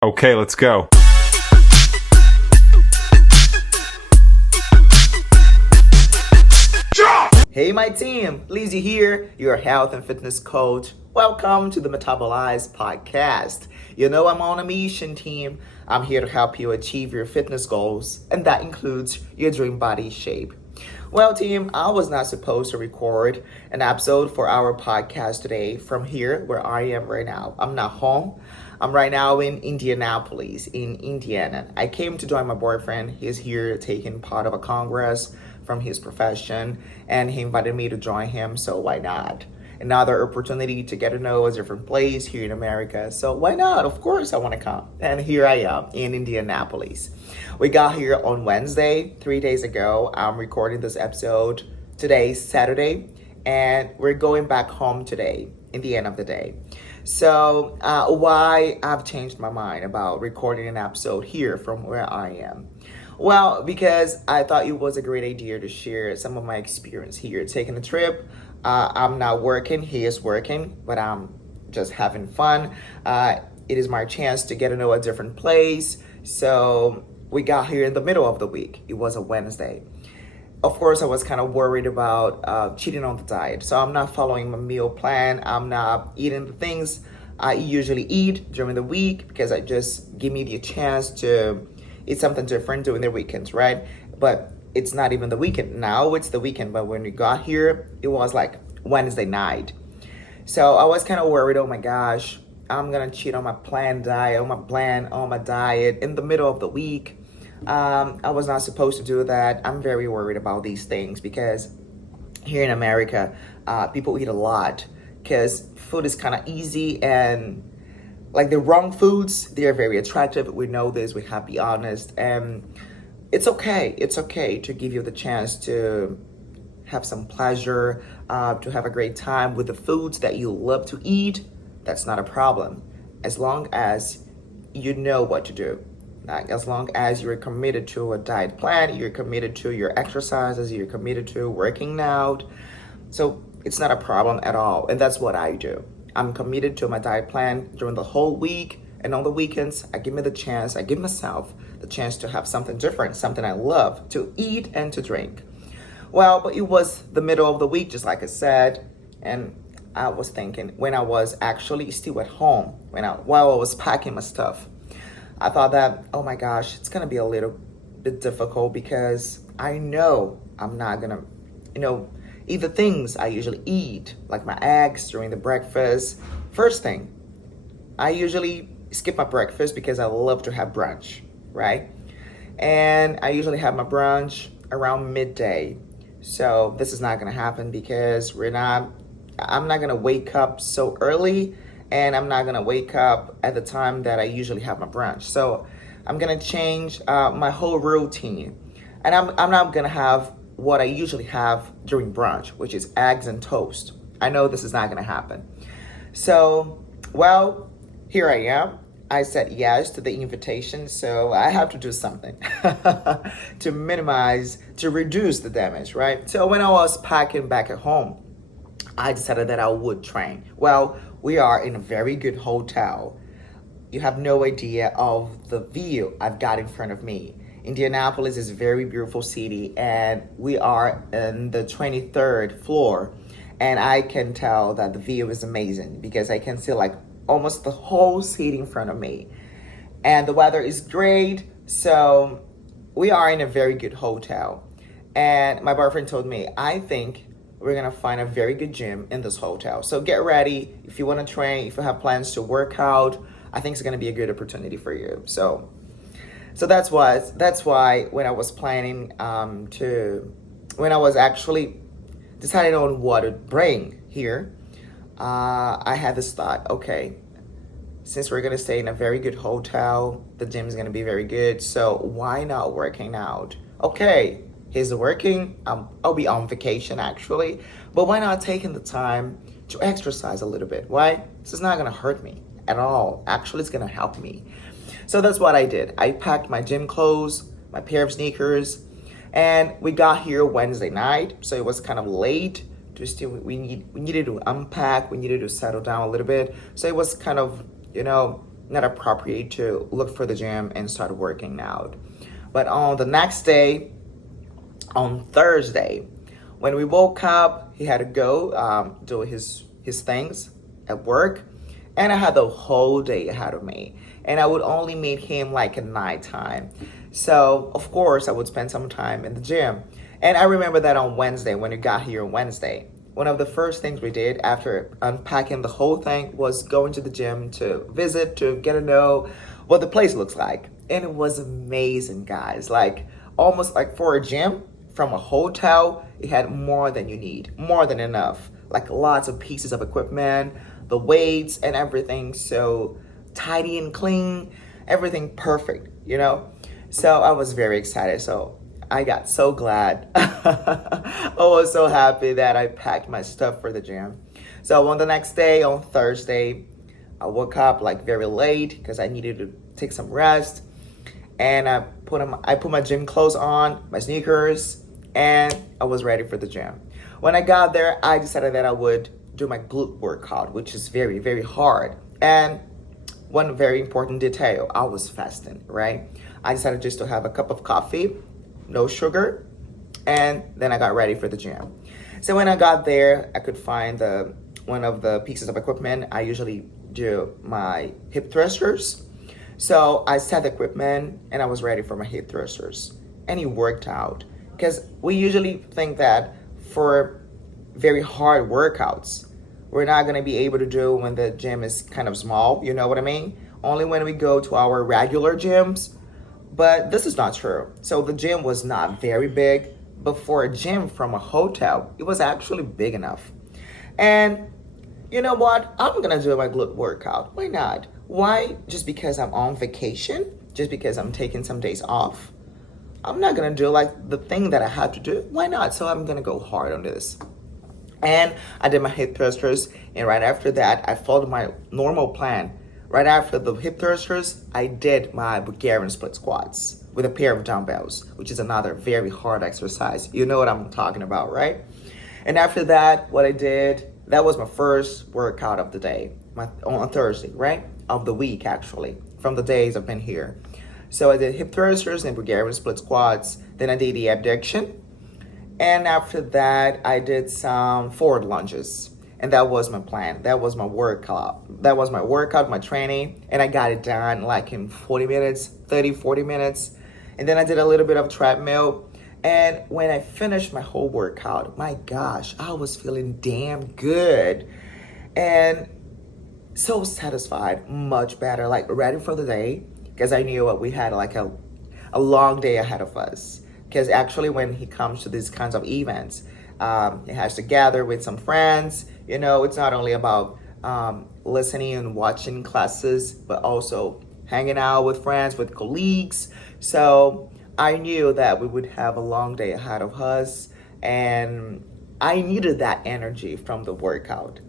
Okay, let's go. Hey, my team, Lizzie here, your health and fitness coach. Welcome to the Metabolize podcast. You know, I'm on a mission, team. I'm here to help you achieve your fitness goals, and that includes your dream body shape. Well, team, I was not supposed to record an episode for our podcast today from here where I am right now. I'm not home. I'm right now in Indianapolis, in Indiana. I came to join my boyfriend. He's here taking part of a congress from his profession, and he invited me to join him, so why not? Another opportunity to get to know a different place here in America, so why not? Of course I want to come. And here I am in Indianapolis. We got here on Wednesday, 3 days ago. I'm recording this episode today, Saturday, and we're going back home today in the end of the day. So why I've changed my mind about recording an episode here from where I am? Well, because I thought it was a great idea to share some of my experience here, taking a trip. I'm not working, he is working, but I'm just having fun. It is my chance to get to know a different place. So we got here in the middle of the week. It was a Wednesday. Of course, I was kind of worried about cheating on the diet. So I'm not following my meal plan. I'm not eating the things I usually eat during the week because I just give me the chance to eat something different during the weekends, right? But it's not even the weekend. Now it's the weekend, but when we got here, it was like Wednesday night. So I was kind of worried, oh my gosh, I'm gonna cheat on my planned diet, on my diet in the middle of the week. I was not supposed to do that. I'm very worried about these things because here in America, people eat a lot because food is kind of easy, and like the wrong foods, they are very attractive. We know this, we have to be honest. And it's okay. It's okay to give you the chance to have some pleasure, to have a great time with the foods that you love to eat. That's not a problem. As long as you know what to do. Like, as long as you're committed to a diet plan, you're committed to your exercises, you're committed to working out. So it's not a problem at all. And that's what I do. I'm committed to my diet plan during the whole week, and on the weekends, I give myself the chance to have something different, something I love to eat and to drink. Well, but it was the middle of the week, just like I said, and I was thinking when I was actually still at home, while I was packing my stuff, I thought that, oh my gosh, it's gonna be a little bit difficult because I know I'm not gonna, eat the things I usually eat, like my eggs during the breakfast. First thing, I usually skip my breakfast because I love to have brunch, right? And I usually have my brunch around midday. So this is not gonna happen because I'm not gonna wake up so early, and I'm not gonna wake up at the time that I usually have my brunch. So I'm gonna change my whole routine. And I'm not gonna have what I usually have during brunch, which is eggs and toast. I know this is not gonna happen. So, well, here I am. I said yes to the invitation, so I have to do something to reduce the damage, right? So when I was packing back at home, I decided that I would train. Well, we are in a very good hotel. You have no idea of the view I've got in front of me. Indianapolis is a very beautiful city, and we are in the 23rd floor, and I can tell that the view is amazing because I can see like almost the whole city in front of me, and the weather is great. So we are in a very good hotel, and my boyfriend told me, I think we're gonna find a very good gym in this hotel. So get ready if you want to train, if you have plans to work out. I think it's gonna be a good opportunity for you. So that's why when I was planning when I was actually deciding on what to bring here, I had this thought, okay, since we're gonna stay in a very good hotel, the gym is gonna be very good, so why not working out? Okay, he's working, I'll be on vacation actually, but why not taking the time to exercise a little bit? Why? This is not gonna hurt me at all. Actually, it's gonna help me. So that's what I did. I packed my gym clothes, my pair of sneakers, and we got here Wednesday night, so it was kind of late. We needed to unpack, we needed to settle down a little bit. So it was kind of, not appropriate to look for the gym and start working out. But on the next day, on Thursday, when we woke up, he had to go do his things at work, and I had the whole day ahead of me. And I would only meet him like at nighttime. So of course I would spend some time in the gym. And I remember that on Wednesday, when we got here on Wednesday, one of the first things we did after unpacking the whole thing was going to the gym to visit, to get to know what the place looks like. And it was amazing, guys. Like almost like for a gym from a hotel, it had more than you need, more than enough. Like lots of pieces of equipment, the weights and everything so tidy and clean, everything perfect, you know? So I was very excited. So I got so glad. I was so happy that I packed my stuff for the gym. So on the next day, on Thursday, I woke up like very late because I needed to take some rest. And I put my gym clothes on, my sneakers, and I was ready for the gym. When I got there, I decided that I would do my glute workout, which is very, very hard. And one very important detail, I was fasting, right? I decided just to have a cup of coffee, no sugar, and then I got ready for the gym. So when I got there, I could find one of the pieces of equipment. I usually do my hip thrusters. So I set the equipment and I was ready for my hip thrusters. And it worked out. Because we usually think that for very hard workouts, we're not going to be able to do when the gym is kind of small, you know what I mean? Only when we go to our regular gyms. But this is not true. So the gym was not very big, but for a gym from a hotel, it was actually big enough. And you know what? I'm going to do my glute workout. Why not? Why? Just because I'm on vacation? Just because I'm taking some days off? I'm not going to do like the thing that I had to do. Why not? So I'm going to go hard on this. And I did my hip thrusters. And right after that, I followed my normal plan. Right after the hip thrusters, I did my Bulgarian split squats with a pair of dumbbells, which is another very hard exercise. You know what I'm talking about, right? And after that, what I did, that was my first workout of the day, on Thursday, right? Of the week, actually, from the days I've been here. So I did hip thrusters and Bulgarian split squats. Then I did the abduction. And after that, I did some forward lunges. And that was my plan. That was my workout. That was my workout, my training. And I got it done like in 40 minutes, 30, 40 minutes. And then I did a little bit of treadmill. And when I finished my whole workout, my gosh, I was feeling damn good. And so satisfied, much better, like ready for the day. Because I knew what we had like a long day ahead of us. Because actually when he comes to these kinds of events, he has to gather with some friends. You know, it's not only about listening and watching classes, but also hanging out with friends, with colleagues. So I knew that we would have a long day ahead of us, and I needed that energy from the workout.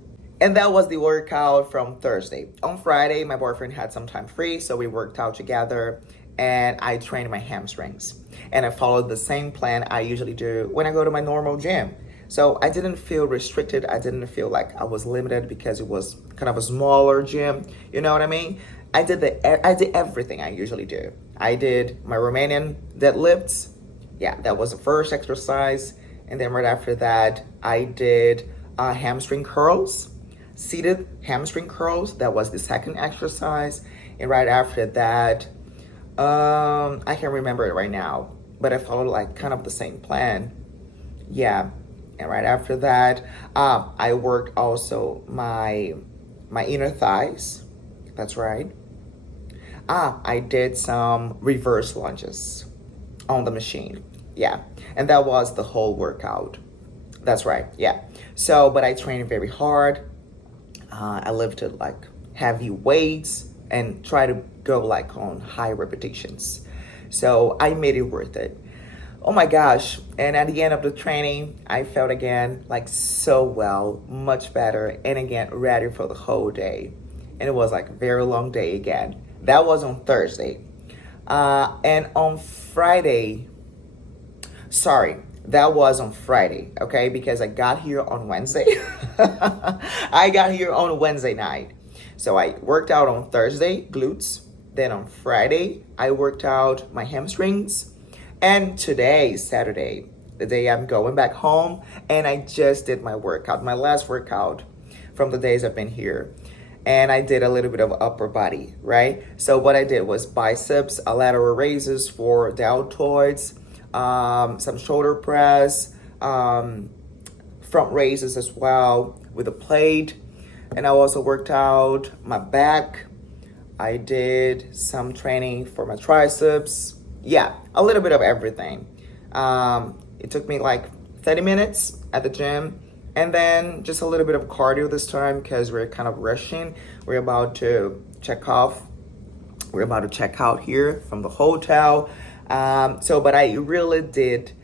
And that was the workout from Thursday. On Friday, my boyfriend had some time free, so we worked out together, and I trained my hamstrings. And I followed the same plan I usually do when I go to my normal gym. So I didn't feel restricted. I didn't feel like I was limited because it was kind of a smaller gym. You know what I mean? I did everything I usually do. I did my Romanian deadlifts. Yeah, that was the first exercise. And then right after that, I did hamstring curls, seated hamstring curls. That was the second exercise. And right after that, I can't remember it right now, but I followed like kind of the same plan. Yeah. And right after that, I worked also my inner thighs. That's right. I did some reverse lunges on the machine. Yeah. And that was the whole workout. That's right. Yeah. So, but I trained very hard. I lifted like heavy weights and try to go like on high repetitions. So I made it worth it. Oh my gosh. And at the end of the training, I felt again like so well, much better, and again ready for the whole day. And it was like a very long day again. That was on Thursday. And on Friday, that was on Friday, okay? Because I got here on Wednesday. I got here on Wednesday night. So I worked out on Thursday, glutes. Then on Friday, I worked out my hamstrings. And today, Saturday, the day I'm going back home, and I just did my workout, my last workout from the days I've been here. And I did a little bit of upper body, right? So what I did was biceps, lateral raises for deltoids, some shoulder press, front raises as well with a plate. And I also worked out my back. I did some training for my triceps. Yeah, a little bit of everything. It took me like 30 minutes at the gym, and then just a little bit of cardio this time because we're kind of rushing. We're about to check out here from the hotel. But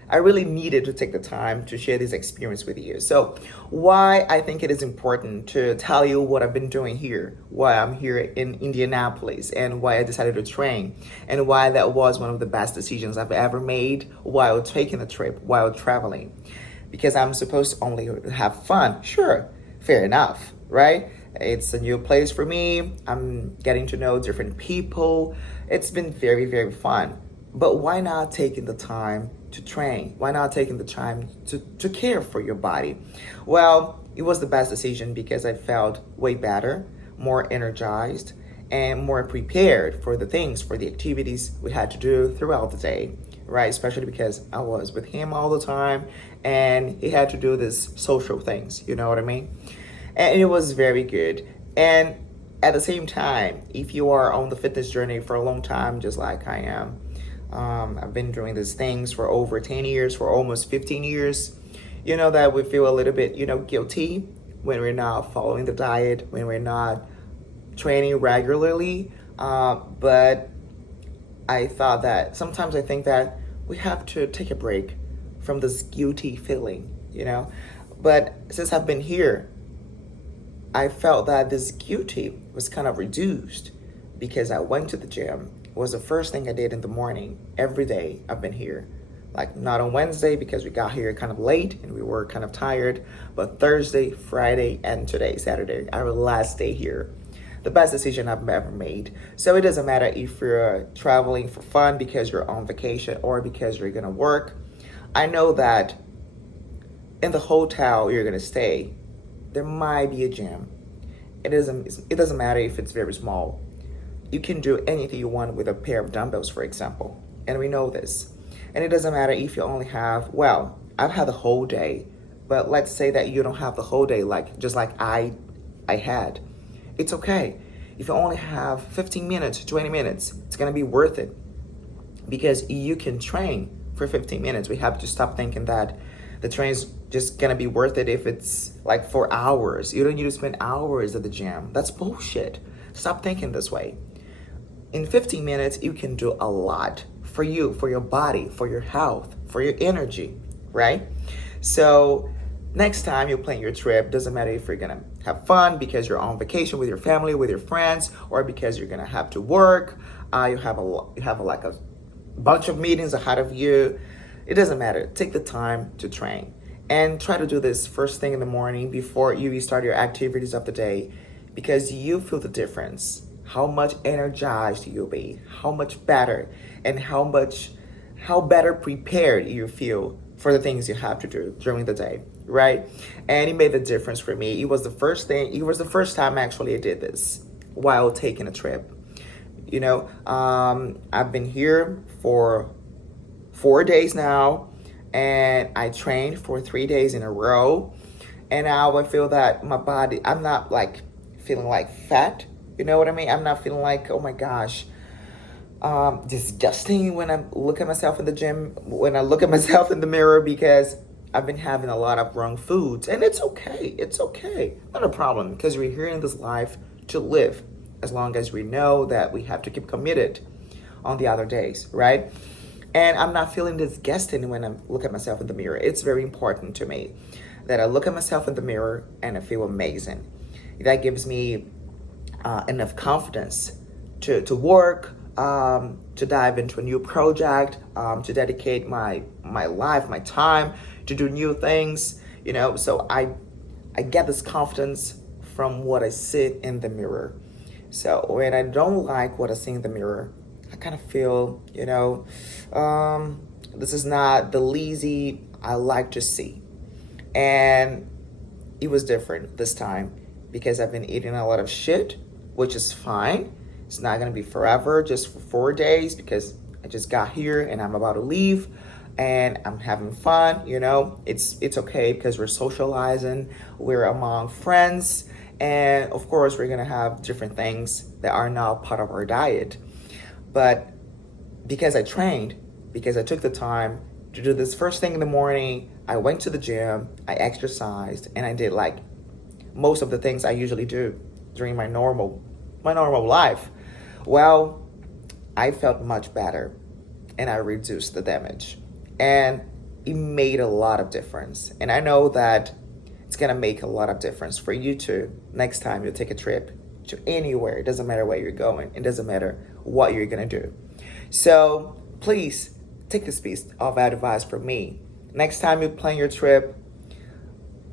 I really needed to take the time to share this experience with you. So why I think it is important to tell you what I've been doing here, why I'm here in Indianapolis, and why I decided to train, and why that was one of the best decisions I've ever made while taking the trip, while traveling. Because I'm supposed to only have fun. Sure, fair enough, right? It's a new place for me. I'm getting to know different people. It's been very, very fun. But why not taking the time to train? Why not taking the time to care for your body? Well, it was the best decision because I felt way better, more energized, and more prepared for the activities we had to do throughout the day, right? Especially because I was with him all the time and he had to do these social things, you know what I mean? And it was very good. And at the same time, if you are on the fitness journey for a long time, just like I am, I've been doing these things for over 10 years, for almost 15 years. You know that we feel a little bit, guilty when we're not following the diet, when we're not training regularly. But sometimes I think that we have to take a break from this guilty feeling, But since I've been here, I felt that this guilty was kind of reduced because I went to the gym. It was the first thing I did in the morning every day I've been here. Like not on Wednesday because we got here kind of late and we were kind of tired, but Thursday, Friday, and today, Saturday, our last day here. The best decision I've ever made. So it doesn't matter if you're traveling for fun because you're on vacation or because you're gonna work. I know that in the hotel you're gonna stay, there might be a gym. It doesn't matter if it's very small. You can do anything you want with a pair of dumbbells, for example. And we know this. And it doesn't matter if you only have, I've had the whole day, but let's say that you don't have the whole day just like I had. It's okay. If you only have 15 minutes, 20 minutes, it's gonna be worth it. Because you can train for 15 minutes. We have to stop thinking that the train's just gonna be worth it if it's like 4 hours. You don't need to spend hours at the gym. That's bullshit. Stop thinking this way. In 15 minutes, you can do a lot for you, for your body, for your health, for your energy, right? So next time you plan your trip, doesn't matter if you're gonna have fun because you're on vacation with your family, with your friends, or because you're gonna have to work, you have a bunch of meetings ahead of you. It doesn't matter. Take the time to train and try to do this first thing in the morning before you start your activities of the day, because you feel the difference. How much energized you'll be, how much better, and how better prepared you feel for the things you have to do during the day, right? And it made the difference for me. It was the first time actually I did this while taking a trip. I've been here for 4 days now, and I trained for 3 days in a row. And now I feel that my body, I'm not feeling like fat. You know what I mean? I'm not feeling like, oh my gosh, disgusting when I look at myself in the gym, when I look at myself in the mirror, because I've been having a lot of wrong foods. And it's okay. It's okay. Not a problem, because we're here in this life to live, as long as we know that we have to keep committed on the other days, right? And I'm not feeling disgusting when I look at myself in the mirror. It's very important to me that I look at myself in the mirror and I feel amazing. That gives me enough confidence to work, to dive into a new project, to dedicate my life, my time to do new things, So I get this confidence from what I see in the mirror. So when I don't like what I see in the mirror, I kind of feel, this is not the lazy I like to see. And it was different this time because I've been eating a lot of shit, which is fine. It's not gonna be forever, just for 4 days because I just got here and I'm about to leave and I'm having fun, It's okay because we're socializing, we're among friends, and of course we're gonna have different things that are now part of our diet. But because I trained, because I took the time to do this first thing in the morning, I went to the gym, I exercised, and I did like most of the things I usually do during my normal life. Well, I felt much better and I reduced the damage. And it made a lot of difference. And I know that it's gonna make a lot of difference for you too next time you take a trip to anywhere. It doesn't matter where you're going, it doesn't matter what you're gonna do. So please take this piece of advice from me. Next time you plan your trip,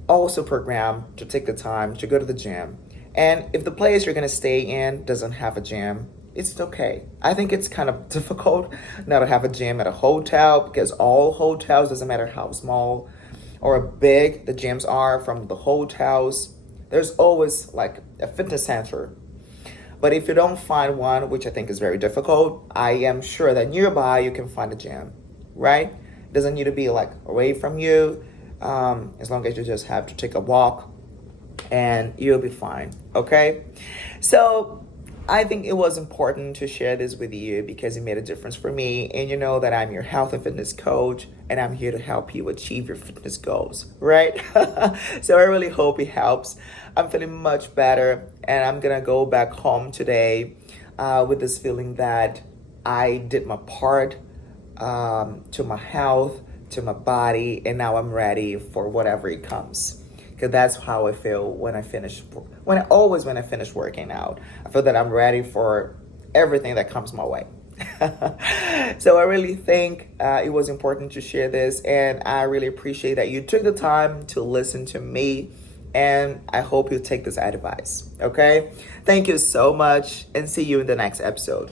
also program to take the time to go to the gym. And if the place you're gonna stay in doesn't have a gym, it's okay. I think it's kind of difficult now to have a gym at a hotel because all hotels, doesn't matter how small or big the gyms are from the hotels, there's always like a fitness center. But if you don't find one, which I think is very difficult, I am sure that nearby you can find a gym, right? It doesn't need to be like away from you, as long as you just have to take a walk and you'll be fine, okay? So I think it was important to share this with you because it made a difference for me. And you know that I'm your health and fitness coach and I'm here to help you achieve your fitness goals, right? So I really hope it helps. I'm feeling much better and I'm gonna go back home today with this feeling that I did my part to my health, to my body, and now I'm ready for whatever it comes. Because that's how I feel when I finish working out. I feel that I'm ready for everything that comes my way. So I really think it was important to share this, and I really appreciate that you took the time to listen to me, and I hope you take this advice, okay? Thank you so much, and see you in the next episode.